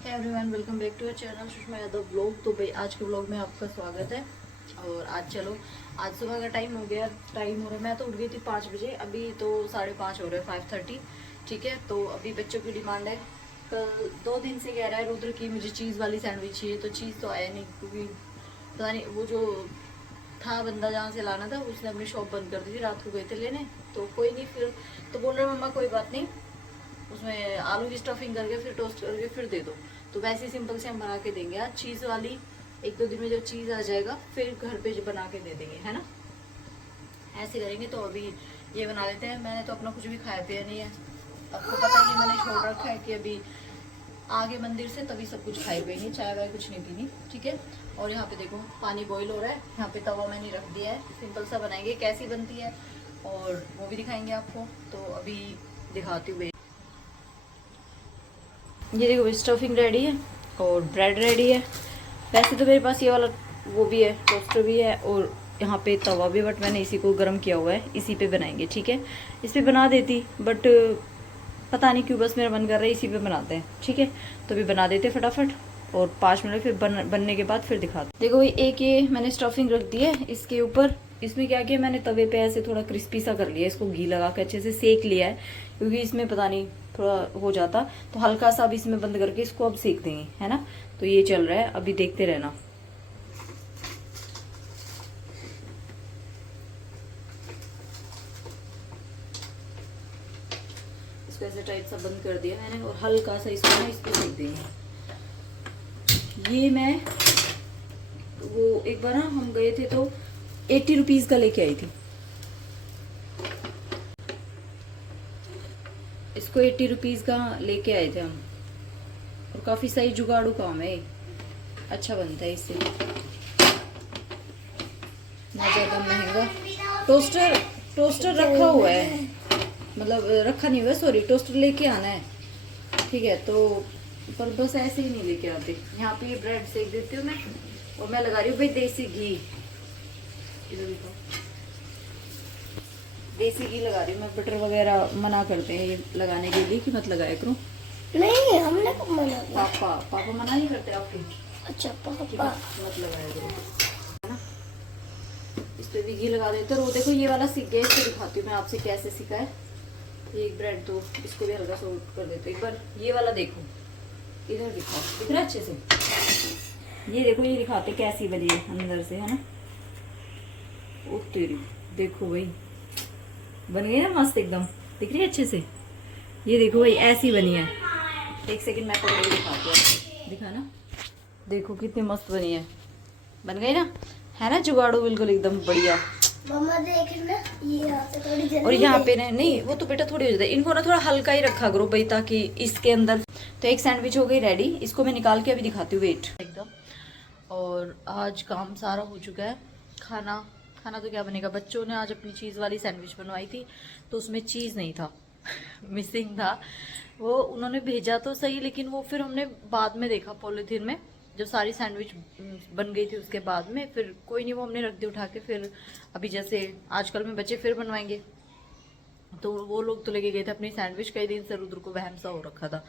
Everyone welcome back to our channel Sushma Yadav blog. तो भाई आज के ब्लॉग में आपका स्वागत है। और आज चलो, आज सुबह का टाइम हो गया, टाइम हो रहा है, मैं तो उठ गई थी 5 बजे, अभी तो 5:30 हो रहे हैं, 5:30। ठीक है, तो अभी बच्चों की डिमांड है, कल 2 दिन से कह रहा है रुद्र की मुझे चीज़ वाली सैंडविच चाहिए, तो चीज़ तो आया नहीं क्योंकि पता नहीं वो जो था बंदा जहाँ से लाना था उसने अपनी शॉप बंद कर दी थी, रात को गए थे लेने। तो कोई नहीं, फिर तो बोल रहे मम्मा कोई बात नहीं, उसमें आलू की स्टफिंग करके फिर टोस्ट करके फिर दे दो। तो वैसे ही सिंपल से हम बना के देंगे आज चीज़ वाली। 1-2 दिन में जब चीज़ आ जाएगा फिर घर पे जो बना के दे देंगे, है ना, ऐसे करेंगे। तो अभी ये बना लेते हैं। मैंने तो अपना कुछ भी खाया पिया नहीं है, आपको पता ही है, मैंने छोड़ रखा है कि अभी आगे मंदिर से तभी सब कुछ खाए हुए नहीं, चाय वाय कुछ नहीं पीनी। ठीक है, और यहाँ पे देखो पानी बॉईल हो रहा है, यहाँ पे तवा मैंने रख दिया है, सिंपल सा बनाएंगे, कैसी बनती है और वो भी दिखाएंगे आपको। तो अभी दिखाती हूँ। ये देखो स्टफिंग रेडी है और ब्रेड रेडी है। वैसे तो मेरे पास ये वाला वो भी है, टोस्टर भी है, और यहाँ पे तवा भी, बट मैंने इसी को गर्म किया हुआ है, इसी पे बनाएंगे। ठीक है, इस पे बना देती, बट पता नहीं क्यों बस मेरा मन कर रहा है इसी पे बनाते हैं। ठीक है, तो अभी बना देते फटाफट, और 5 मिनट फिर बनने के बाद फिर दिखाते। देखो भाई, एक ये मैंने स्टफिंग रख दी है इसके ऊपर। इसमें क्या किया मैंने, तवे पे ऐसे थोड़ा क्रिस्पी सा कर लिया, इसको घी लगा के अच्छे से सेक लिया है, क्योंकि इसमें पता नहीं थोड़ा हो जाता, तो हल्का सा अब इसमें बंद करके इसको अब सेक देंगे, है ना। तो ये चल रहा है, अभी देखते रहना। इसको ऐसे टाइप सा बंद कर दिया मैंने, और हल्का सा इसको ना इस पे सेक देंगे। ये मैं वो एक बार ना हम गए थे तो 80 रुपीज का लेके आई थी, इसको 80 रुपीज का लेके आए थे हम, और काफी सही जुगाड़ू काम है, अच्छा बनता है इससे, ना ज्यादा महंगा। टोस्टर टोस्टर रखा हुआ है, मतलब रखा नहीं हुआ, सॉरी, टोस्टर लेके आना है। ठीक है, तो पर बस ऐसे ही नहीं लेके आते। यहाँ पे ये ब्रेड सेक देती हूँ मैं, और मैं लगा रही हूँ भाई देसी घी, इधर देखो, देसी घी लगा रही हूँ मैं। बटर वगैरह मना करते हैं ये लगाने के लिए कि मत लगाया करो। नहीं, हमने कब मना किया? पापा मना नहीं करते आपके? अच्छा, पापा मत लगाया करो, है ना। इस पे भी घी लगा देते हैं। और वो देखो ये वाला सीख गया, इसको दिखाती हूँ मैं आपसे कैसे सीखा है। ये एक ब्रेड तो इसको भी हल्का सा उल्ट कर देते, एक बार ये वाला देखो, इधर दिखाओ, दिख रहा है अच्छे से। ये देखो, ये दिखाते कैसी बनी है अंदर से, है ना। ओ तेरी, देखो भाई बन गई ना मस्त एकदम, दिख रही है अच्छे से। ये देखो भाई ऐसी बनी है। एक सेकंड मैं आपको दिखाती हूँ, दिखा ना, देखो कितनी मस्त बनी है, बन गई ना, है ना, जुगाड़ू बिल्कुल एकदम बढ़िया। मम्मा देखना, ये यहाँ से थोड़ी जल्दी। और यहाँ पे नहीं, वो तो बेटा थोड़ी हो जाता है, इनको ना थोड़ा हल्का ही रखा करो भाई, ताकि इसके अंदर। तो एक सैंडविच हो गई रेडी, इसको मैं निकाल के अभी दिखाती हूँ, वेट एकदम। और आज काम सारा हो चुका है। खाना खाना तो क्या बनेगा, बच्चों ने आज अपनी चीज़ वाली सैंडविच बनवाई थी, तो उसमें चीज़ नहीं था मिसिंग था। वो उन्होंने भेजा तो सही, लेकिन वो फिर हमने बाद में देखा पॉलीथीन में, जब सारी सैंडविच बन गई थी उसके बाद में, फिर कोई नहीं, वो हमने रख दी उठा के। फिर अभी जैसे आजकल में बच्चे फिर बनवाएंगे, तो वो लोग तो लेके गए थे अपनी सैंडविच। कई दिन से रुद्र को वहम सा हो रखा था,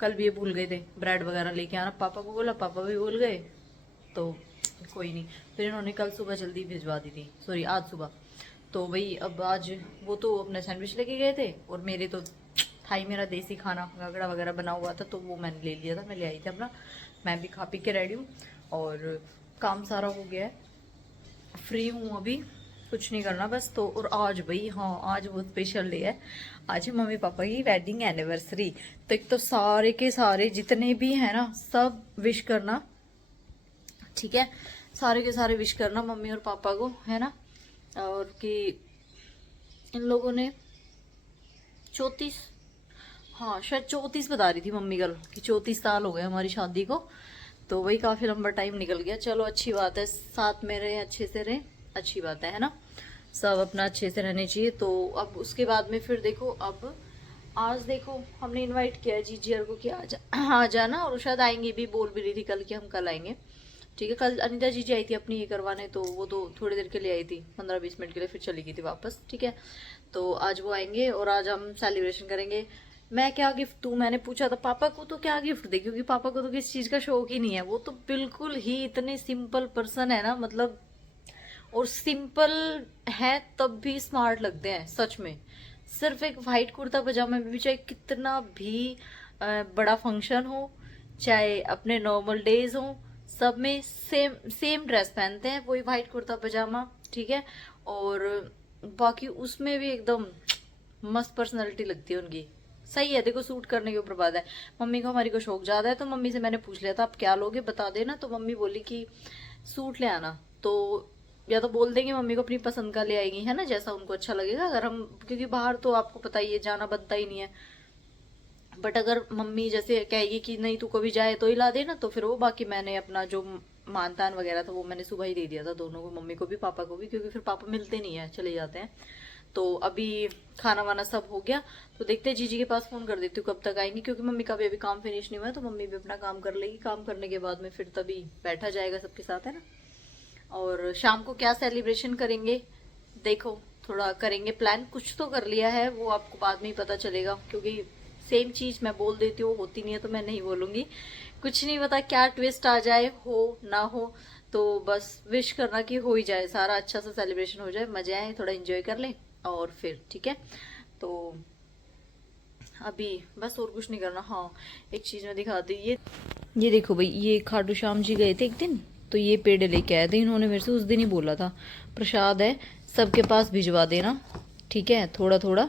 कल भी ये भूल गए थे ब्रेड वगैरह लेके आना, पापा को बोला, पापा भी भूल गए, तो कोई नहीं, फिर इन्होंने कल सुबह जल्दी भिजवा दी थी, सॉरी आज सुबह। तो वही अब आज वो तो अपने सैंडविच लेके गए थे, और मेरे तो था ही मेरा देसी खाना, रगड़ा वगैरह बना हुआ था, तो वो मैंने ले लिया था, मैं ले आई थी अपना। मैं भी खा पी के रेडी हूँ, और काम सारा हो गया है, फ्री हूँ अभी, कुछ नहीं करना बस। तो और आज भाई, हाँ आज बहुत स्पेशल डे है, आज है मम्मी पापा की वेडिंग एनिवर्सरी। तो एक तो सारे के सारे जितने भी हैं ना, सब विश करना, ठीक है, सारे के सारे विश करना मम्मी और पापा को, है ना। और कि इन लोगों ने 34, हाँ शायद 34 बता रही थी मम्मी कल, कि 34 साल हो गए हमारी शादी को। तो वही काफ़ी लंबा टाइम निकल गया, चलो अच्छी बात है, साथ में रहे, अच्छे से रहे, अच्छी बात है ना, सब अपना अच्छे से रहने चाहिए। तो अब उसके बाद में फिर देखो, अब आज देखो हमने इनवाइट किया है जीजीआर को कि आ जाना, और शायद आएंगे भी, बोल भी रही थी कल कि हम कल आएंगे। ठीक है, कल अनिता जीजी आई थी अपनी ये करवाने, तो वो तो थोड़ी देर के लिए आई थी, 15-20 मिनट के लिए, फिर चली गई थी वापस। ठीक है, तो आज वो आएंगे, और आज हम सेलिब्रेशन करेंगे मैं क्या गिफ्ट दूं, मैंने पूछा था पापा को तो क्या गिफ्ट दे, क्योंकि पापा को तो किसी चीज का शौक ही नहीं है, वो तो बिल्कुल ही इतने सिंपल पर्सन है ना, मतलब, और सिंपल है तब भी स्मार्ट लगते हैं सच में। सिर्फ एक वाइट कुर्ता पजामा में भी, चाहे कितना भी बड़ा फंक्शन हो, चाहे अपने नॉर्मल डेज हो, सब में सेम सेम ड्रेस पहनते हैं, वही वाइट कुर्ता पजामा, ठीक है। और बाकी उसमें भी एकदम मस्त पर्सनालिटी लगती है उनकी, सही है। देखो सूट करने के ऊपर बात है। मम्मी को हमारी को शौक ज्यादा है, तो मम्मी से मैंने पूछ लिया था आप क्या लोगे बता देना, तो मम्मी बोली कि सूट ले आना। तो या तो बोल देंगे मम्मी को अपनी पसंद का ले आएगी, है ना, जैसा उनको अच्छा लगेगा। अगर हम, क्योंकि बाहर तो आपको पता ही है जाना बनता ही नहीं है, बट अगर मम्मी जैसे कहेगी कि नहीं तू कभी जाए तो ही ला देना, तो फिर वो, बाकी मैंने अपना जो मानतान वगैरह था वो मैंने सुबह ही दे दिया था दोनों को, मम्मी को भी पापा को भी, क्योंकि फिर पापा मिलते नहीं है, चले जाते हैं। तो अभी खाना वाना सब हो गया, तो देखते हैं, जीजी के पास फोन कर देती हूँ कब तक आएंगी, क्योंकि मम्मी का भी अभी काम फिनिश नहीं हुआ है, तो मम्मी भी अपना काम कर लेगी, काम करने के बाद में फिर तभी बैठा जाएगा सबके साथ, है ना। और शाम को क्या सेलिब्रेशन करेंगे, देखो थोड़ा करेंगे प्लान, कुछ तो कर लिया है, वो आपको बाद में ही पता चलेगा, क्योंकि सेम चीज मैं बोल देती हूँ होती नहीं है, तो मैं नहीं बोलूंगी। कुछ नहीं पता क्या ट्विस्ट आ जाए, हो ना हो, तो बस विश करना कि हो ही जाए सारा, अच्छा सा सेलिब्रेशन हो जाए, मजे आए, थोड़ा एंजॉय कर लें, और फिर ठीक है। तो अभी बस और कुछ नहीं करना। हाँ, एक चीज मैं दिखाती हूँ, ये देखो भाई, ये खाटू श्याम जी गए थे एक दिन, तो ये पेड़ लेके आए थे इन्होंने मेरे से, उस दिन ही बोला था प्रसाद है सबके पास भिजवा देना, ठीक है, थोड़ा थोड़ा।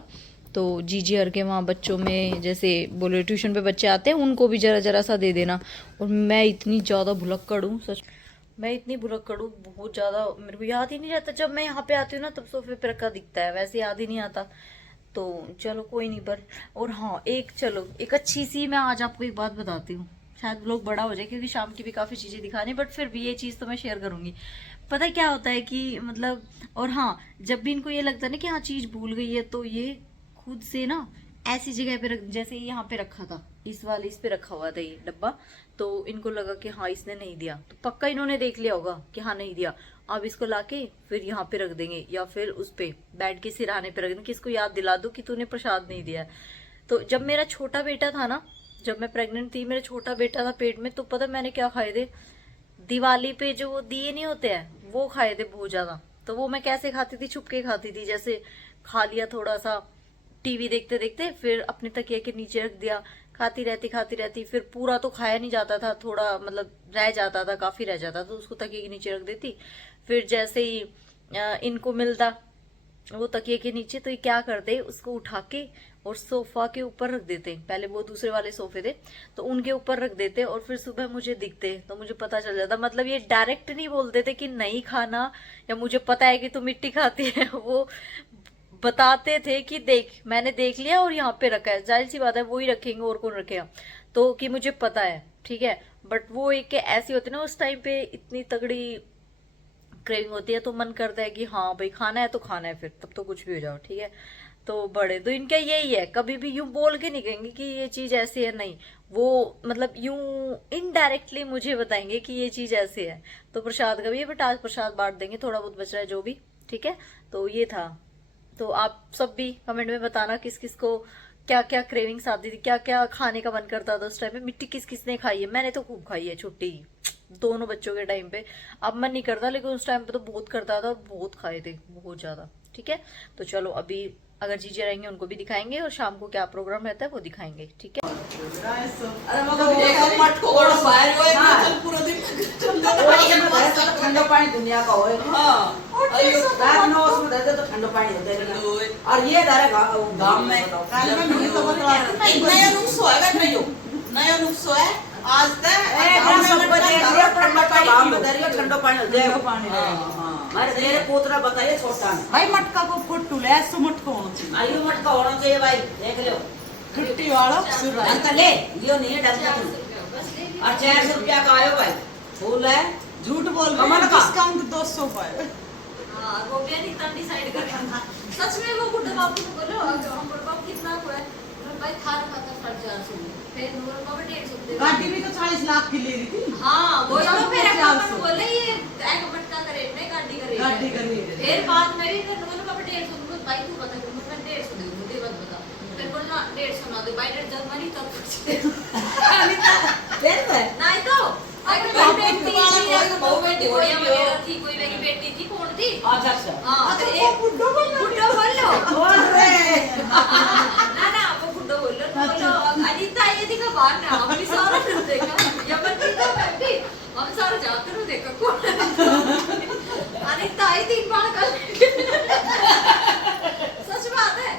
तो जीजी हर के वहाँ बच्चों में, जैसे बोले ट्यूशन पे बच्चे आते हैं, उनको भी जरा जरा सा दे देना। और मैं इतनी ज़्यादा भुलक्कड़ हूँ, सच मैं इतनी भुलक्कड़ हूँ, बहुत ज़्यादा, मेरे को याद ही नहीं रहता, जब मैं यहाँ पे आती हूँ ना तब सोफे पे रखा दिखता है, वैसे याद ही नहीं आता। तो चलो कोई नहीं, पर और हाँ, चलो एक अच्छी सी, मैं आज आपको एक बात बताती हूँ, शायद लोग बड़ा हो जाए, क्योंकि शाम की भी काफ़ी चीज़ें दिखानी, बट फिर भी ये चीज़ तो मैं शेयर करूँगी। पता क्या होता है कि मतलब, और हाँ, जब भी इनको ये लगता है ना कि हाँ चीज़ भूल गई है, तो ये खुद से ना ऐसी जगह पे रख, जैसे यहाँ पे रखा था, इस पे रखा हुआ था ये डब्बा, तो इनको लगा कि हाँ इसने नहीं दिया, तो पक्का इन्होंने देख लिया होगा कि हाँ नहीं दिया। अब इसको लाके फिर यहाँ पे रख देंगे, या फिर उस पे बेड के सिरहाने पे रख देंगे कि इसको याद दिला दो कि तूने प्रसाद नहीं दिया। तो जब मेरा छोटा बेटा था ना, जब मैं प्रेग्नेंट थी, मेरा छोटा बेटा था पेट में, तो पता मैंने क्या खाए थे, दिवाली पे जो वो दिए नहीं होते हैं वो खाए थे बहुत ज्यादा। तो वो मैं कैसे खाती थी, छुप के खाती थी, जैसे खा लिया थोड़ा सा टीवी देखते देखते, फिर अपने तकिए के नीचे रख दिया, खाती रहती, फिर पूरा तो खाया नहीं जाता था, थोड़ा मतलब रह जाता था, काफी रह जाता था, तो उसको तकिए के नीचे रख देती। फिर जैसे ही इनको मिलता वो तकिए के नीचे, तो ये क्या करते, उसको उठा के और सोफा के ऊपर रख देते। पहले वो दूसरे वाले सोफे थे, तो उनके ऊपर रख देते, और फिर सुबह मुझे दिखते, तो मुझे पता चल जाता। मतलब ये डायरेक्ट नहीं बोल देते कि नहीं खाना, या मुझे पता है कि तू मिट्टी खाती है, वो बताते थे कि देख मैंने देख लिया और यहाँ पे रखा है, जाहिर सी बात है वो ही रखेंगे, और कौन रखेगा, तो कि मुझे पता है, ठीक है। बट वो एक ऐसी होती है ना, उस टाइम पे इतनी तगड़ी क्रेविंग होती है, तो मन करता है कि हाँ भाई खाना है तो खाना है, फिर तब तो कुछ भी हो जाओ, ठीक है। तो बड़े तो इनका यही है, कभी भी यूं बोल के नहीं कहेंगे कि ये चीज ऐसी है, नहीं, वो मतलब यूं इनडायरेक्टली मुझे बताएंगे कि ये चीज ऐसे है। तो प्रसाद का भी है, बट आज प्रसाद बांट देंगे, थोड़ा बहुत बच रहा है जो भी, ठीक है। तो ये था। तो आप सब भी कमेंट में बताना किस किस को क्या क्या क्रेविंग्स आती थी, क्या क्या खाने का मन करता था उस टाइम पे। मिट्टी किस किसने खाई है, मैंने तो खूब खाई है छुट्टी, दोनों बच्चों के टाइम पे। अब मन नहीं करता, लेकिन उस टाइम पे तो बहुत करता था, और बहुत खाए थे, बहुत ज्यादा, ठीक है। तो चलो अभी अगर जीजे रहेंगे उनको भी दिखाएंगे, और शाम को क्या प्रोग्राम रहता है वो दिखाएंगे, ठीक है। ठंडा पानी दुनिया का होए रात में उसमें दे दे तो ठंडा पानी होता है। और ये गांव में नया नुस्खा है, नया नुस्खा है आज तक ठंडा पानी हो जाएगा। अरे तेरे पोतरा बताइए छोटा भाई मटका को फुट ले, ऐसो मटका होना चाहिए, आयु मटका होना चाहिए भाई, देख लो ठुट्टी वाला ढंग ले, लियो नहीं है ढंग का। और 400 रुपया का आयो भाई, फूल है, झूठ बोल रहे कमल हैं, का डिस्काउंट 200 है। हाँ, वो भी नहीं तब डिसाइड करना। सच में वो बुड्ढे बाबू को बोलो, हम बुड्ढे बाबू कितना हुआ है, भाई खाना खाता 450, फिर नूर बाबा 150 गाड़ी भी तो 40 लाख की ले रही थी। हाँ वो तो फिर अपन बोले ये एक मटका करे नहीं गाड़ी करे, फिर बाद में भी फिर नूर बाबा 150, भाई तू बता, मैं 150 दूंगी, मुझे मत बता। फिर बोल ना 150 ना दे बाय जनवरी तक देख है नहीं तो अगर बाप कोई रे, बेटी तुम्हारा थी या कोई कोई बेटी कोई कोई वगैरह थी कोई मेरी बेटी थी कौन थी अच्छा हाँ अच्छा, तो वो बुड्ढो बोल रहे हो? बुड्ढो बोल लो अरे ना ना वो बुड्ढो बोल लो बोलो अनीता ये दिखा बाहर ना हमने सारा फिल्म देखा यमन की तो मैं भी हम सारा जाते रहो देखा कौन अनीता आई 3 बार कल सच बात है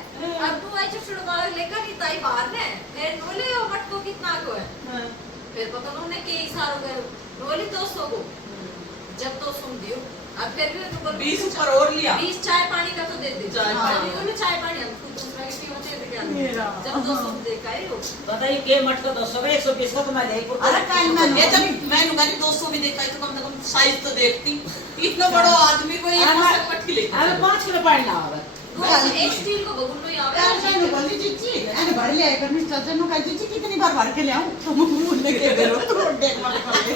अब तू आई छोटा बार लेकर नहीं ताई बाहर ने मैं बोले ओ मट को कितना को है हाँ। फिर पता उन्होंने के इशारों कर बोली 200 को जब 200 दियो अब फिर भी तो बोल 20 ऊपर और लिया 20 चाय पानी का तो दे दे चाय पानी। बोले चाय पानी हम खुद दूसरा की कीमत दे क्या मेरा। जब 200 दे का ही हो बताइए के मट का 200 का 120 का तो मैं ले अरे काई मैंने ये जब मैंने गाली 200 भी देखा तो कम से कम साइज तो देखती इतना बड़ा आदमी को ये मसक पट्टी लेके हमें 5 किलो पानी ना होगा एक स्टील को बगुल में यार आवे मैंने बोली जीजी अरे भर ले कर मिस्टर जनो का जीजी कितनी बार भर के ले आऊं तो मुंह लेके दे रो तो देख मत कर ले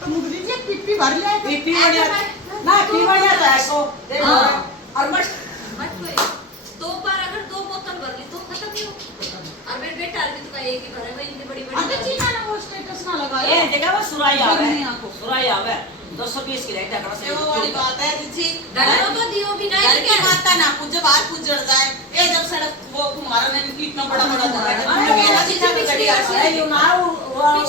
तो मुझे दीजिए पिप्पी भर ले पीपी बढ़िया ना पी बढ़िया तो ऐसो दे हाँ। और मत मत कोई 2 बार अगर 2 बोतल भर ली तो खत्म ही हो और मेरे बेटा भी तो का एक ही भरे भाई इतनी बड़ी अंदर बड़ी जी ना वो स्टेटस ना लगाया ये देखा वो सुराई आवे गर्मी आंखों। सुराई आवे 220 की रेट है ये वो वाली बात है जीजी डरो तो दियो भी घर नहीं की क्या माता ना पूजे बाहर पूज जड़ जाए ये जब सड़क वो तुम्हारा ने कितना बड़ा बड़ा था अरे मेरा ये जीजा भी गड़ी आ अरे यू ना वो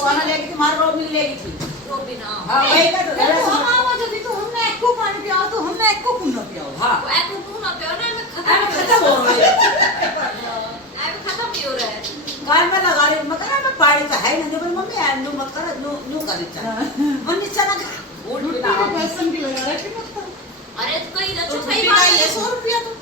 वाला लेके तुम्हारे रोड में लेगी थी वो भी ना हां वही का तो जब तो हमने एक को पानी पिया तो हमने एक को पुण्य पिया हां वो एक मुंह ना पे ना मैं खत्म हो रहा है अब खत्म ही हो रहा है कार में लगा रही मैं कहा मैं पानी तो है नहीं तो मम्मी आलू मत कर न्यू कर दे मम्मी चला उठ बिना पैसन की लगा रखी मत अरे तो कहीं ना तो चुप कई छुट्टी बार का ये 100 रुपया तो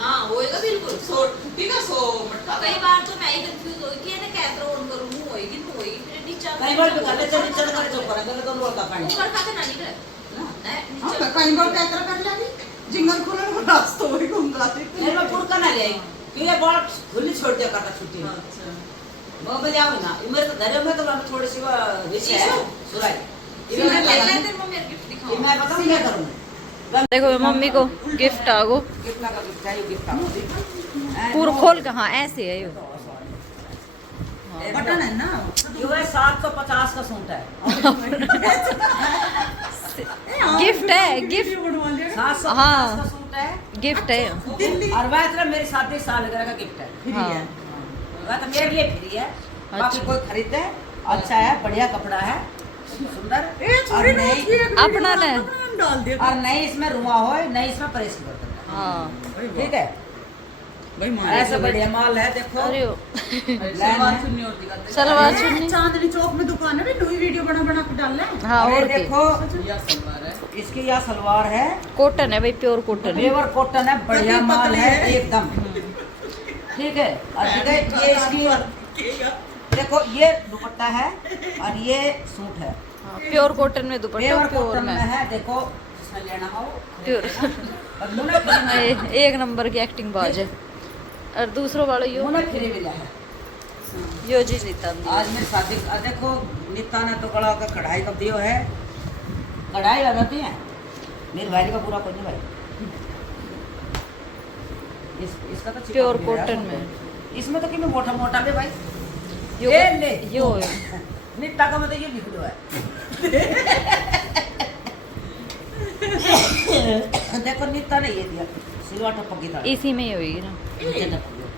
हाँ होएगा बिल्कुल 100 छुट्टी का 100 मटका कई बार तो मैं ही कंफ्यूज हो गई ना कैसे ऑन करूं मुंह होएगी तो होएगी फिर नीचे कई बार भी करते चल चल कर जो कर तो रोड का पानी ऊपर खाते ना निकले हम कहीं बार क्या कर लगी जिंगल खोलने को रास्ता वही घूमगा फिर मैं पुरका ना ले कि ये बहुत खुली छोड़ दिया करता छुट्टी में अच्छा वो भी जाओ ना मेरे तो घर में तो मैं थोड़ी सी विषय है सुराई ले लेते मम्मी गिफ्ट दिखाओ मैं बताऊं क्या करूंगा देखो मम्मी को गिफ्ट आगो कितना का गिफ्ट चाहिए गिफ्ट का पूरा खोल के हाँ ऐसे है यो बटन है ना ये है 750 का सूट है गिफ्ट है गिफ्ट 750 हाँ। का सूट है गिफ्ट है और वह तरह मेरी शादी सालगिरह का गिफ्ट है हाँ वह तो मेरे लिए फ्री है बाकी अच्छा। कोई खरीदे अच्छा है बढ़िया कपड़ा है सुंदर और नहीं अपना ने डाल दिया और नहीं इसमें रुआ हो नहीं इसमें प्रेस की बर्तन है। हाँ ठीक है भाई ऐसा बढ़िया माल है देखो अरे ओ, सलवार चुन्नी और दिखाते सलवार चुन्नी चांदनी चौक में दुकान है नई वीडियो बना बना के डाल रहे हैं हाँ अरे और की देखो यह सलवार है इसकी यह सलवार है कॉटन है भाई प्योर कॉटन है पेवर कॉटन है बढ़िया पतली माल है है। एकदम ठीक है और ठीक है ये इसकी देखो ये दुपट्टा है और ये सूट है प्योर कॉटन में दुपट्टा पेवर प्योर कॉटन में में है देखो जिसमें लेना हो प्योर और मुने फ्री एक नंबर की एक्टिंग बाज है और दूसरों वालों यो मुने फ्री मिला है यो जी लेता आज मेरी शादी देखो नीता ने तो कड़ा का कढ़ाई का दियो है कढ़ाई लगाती है मेरे भाई का पूरा कोई नहीं भाई इसका तो चिपक प्योर भी गया। कॉटन में इसमें तो कितने मोटा मोटा भी भाई यो ये ले यो नीता का मतलब ये वीडियो है देखो नीता ने ये दिया सिलवा टपक की तरह इसी में ही होगी ना नीचे टपक गया।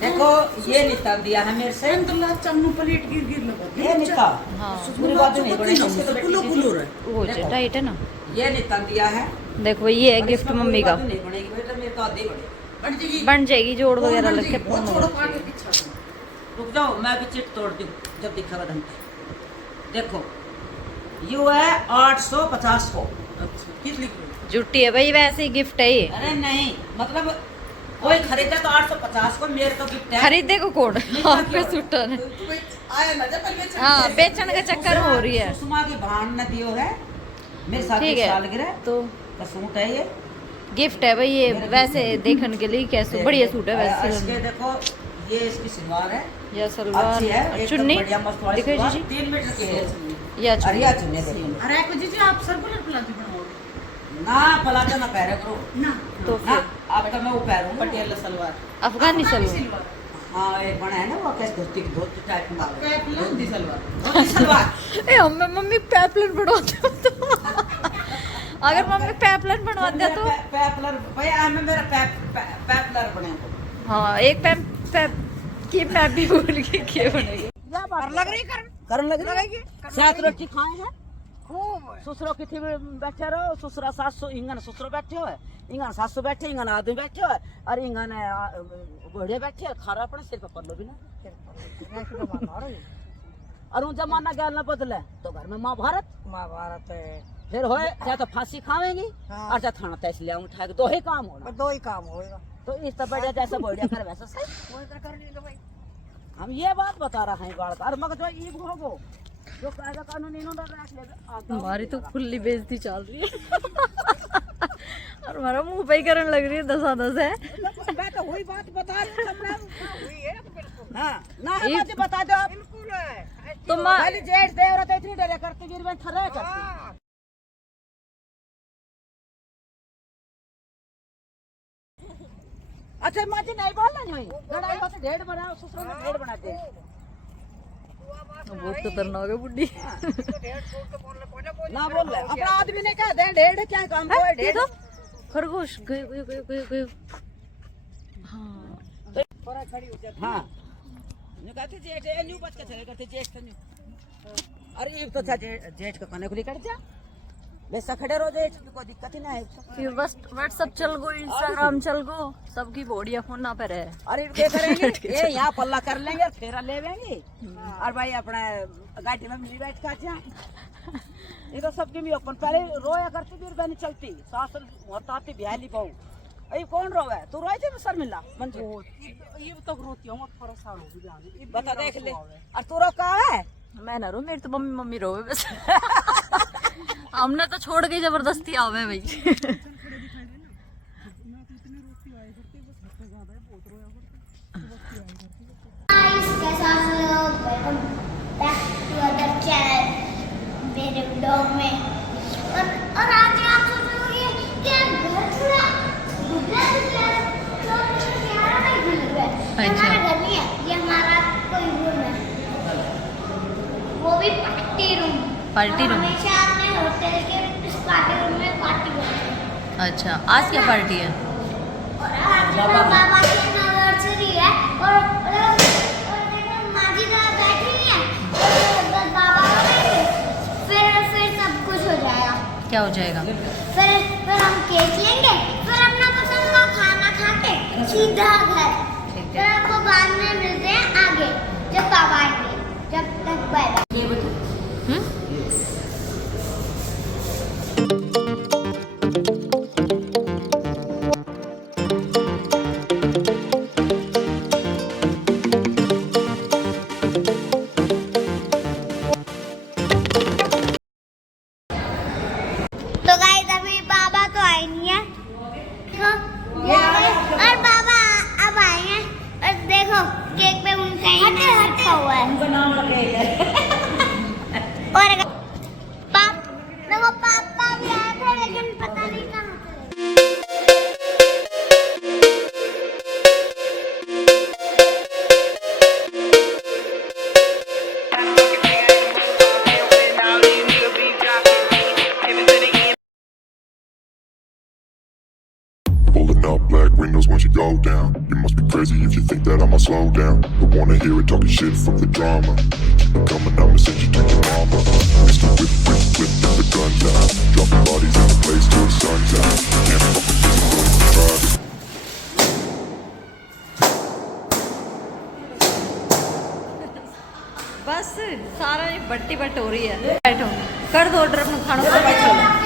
देखो ये नीता दिया है मेरे से अंदर चन्नू प्लेट गिर गिर लगा ये नीता हाँ पूरी बात नहीं बनेगी इसके तो कुलो कुलो रहे वो देखो। टाइट है ना ये नीता दिया है देखो भाई ये है और गिफ्ट इसमें मम्मी पूरी का बात नहीं बनेगी बेटा मेरे तो आधी बनेगी बट जी बन जाएगी जोड़ वगैरह लग के बहुत छोड़ो पानी के पीछे रुक जाओ मैं भी चिट तोड़ दूँ जब दिखेगा ढंग से। देखो यू है 850 को अच्छा कितनी जुट्टी है भाई वैसे ही गिफ्ट है ये अरे नहीं मतलब कोई खरीदे तो 850 को मेरे तो गिफ्ट है खरीदे को कोड आपके सूटर है आया ना जब पहले हाँ बेचने का चक्कर हो रही है सुषमा की भान न दियो है मेरे साथ ठीक एक है सालगिरह तो का सूट है ये गिफ्ट है भाई ये वैसे देखने के लिए कैसे बढ़िया सूट है इसके वैसे देखो ये इसकी सलवार है या सलवार अच्छी है और एकदम चुन्नी बढ़िया मस्त वाली दिखाई सलवार, जी 3 मीटर की है या और चुन्नी या चुन्नी देखो अरे को जी आप सर्कुलर प्लाजो बनाओगे ना पलाजो ना पहरे करो ना तो ना फिर अब तो मैं वो पैरूं पटियाला सलवार अफगानी सलवार। हाँ एक बना है ना वो कैसे धोती की धोती टाइप में पेपलन दी सलवार धोती सलवार। ए हमें मम्मी पैपलन बनवाते हो तो अगर मम्मी पैपलन बनवाते हैं तो पैपलर भैया हमें मेरा पैपलर बने तो हाँ एक पैप की पैप भी भूल के क्या बनेगी। कर लग रही करन लग रही सात रोटी खाए हैं खूब ससुरो किथे बैठे रहो ससुरा 700 इंगन ससुरो बैठे हो इंगन 700 बैठे इंगन आदमी बैठे हो और इंगन बूढ़े बैठे खारा अपने सिर पे पल्लो भी ना और उन जमाना गैल ना बदले तो घर में महाभारत है फिर होए या तो फांसी खावेंगी और या थाना तहसील ले उठा के दो ही काम होगा तो इस तरह बढ़िया जैसा बढ़िया कर वैसा सही कर लीजिए भाई। हम ये बात बता रहे हैं बात और मगर जो ई भोगो जो कायदा कानून इन्होंने रख ले हमारी तो खुली बेइज्जती चल रही है और हमारा मुंह पे ही करने लग रही है 10 है। मैं तो वही बात बता रही हूं हुई है बिल्कुल हां ना है बात बता दो आप बिल्कुल है तो खाली जेठ दे और तो इतनी डरे करती गिर में थरे करती। अच्छा माजी नहीं बोलना नहीं लड़ाई हो तो ढेड़ बनाओ ससुर में ढेड़ बनाते हैं बहुत खतरनाक है बुड्ढी। ना बोल ले अपना आदमी ने कहा दे ढेड़ क्या काम को ढेड़ खरगोश गए हाँ थोड़ा खड़ी हो जाती हां न्यू कहते जेठ ए न्यू बच के चले करते जेठ तो न्यू अरे ये तो था जेठ का कने खुली कट जा वैसा खड़े रहो जेठ कोई दिक्कत ही ना है फिर बस व्हाट्सएप चल गो इंस्टाग्राम चल गो सबकी बॉडिया फोन ना पे रहे। अरे क्या करेंगे ये यहाँ पल्ला कर लेंगे फेरा ले लेंगे और भाई अपना गाड़ी में मिली बैठ का जा ये तो सबकी भी अपन पहले रोया करती भी बहनी चलती सास होताती बिहाली बहू अरे कौन रोवे तू रोए थे सर मिला मंजू ये तो रोती हूं परेशान हो गई बता देख ले और तू रो कहाँ है मैं ना रो मेरी तो मम्मी रोवे बस हमने तो छोड़ के जबरदस्ती आवे भाई। कैसा लोग welcome back to other channel मेरे ब्लॉग में और आज आप सोच रहे होंगे कि घर थोड़ा दुबला तो प्यारा नहीं खुल रहा है हमारा घर नहीं है ये हमारा कोई रूम है वो भी पार्टी रूम हमेशा अपने होटल के इस पार्टी रूम में पार्टी करते हैं। अच्छा आज क्या पार्टी है? और आज बाबा की एनिवर्सरी है और देखो माजी तो बैठी है बस बाबा को बैठे फिर सब कुछ हो जाएगा। क्या हो जाएगा? फिर हम केक लेंगे फिर अपना पसंद का खाना खा के सीधा घर फिर आपको बाद में मिलते हैं आगे जब बाबा आएंगे जब तक बाय बाय। ये बता तो गाइस अभी बाबा तो आए नहीं है तो और बाबा अब आए हैं और देखो केक पे उनका ही नाम लिखा हुआ है उनका नाम लगे और देखो पापा भी आए थे लेकिन पता नहीं कहाँ थे। Pulling up black windows once you go down. You must be crazy if you think that I'ma slow down. Don't wanna hear it talking shit, fuck the drama. Keep it coming, I'ma send you to your mama. Mr. Whip, get the guns out. Dropping bodies in the place till the sun's out. Can't fuck with this, I'm going to try. बस सारा बट्टी but हो रही है। बैठो कर दो order अपना खाना।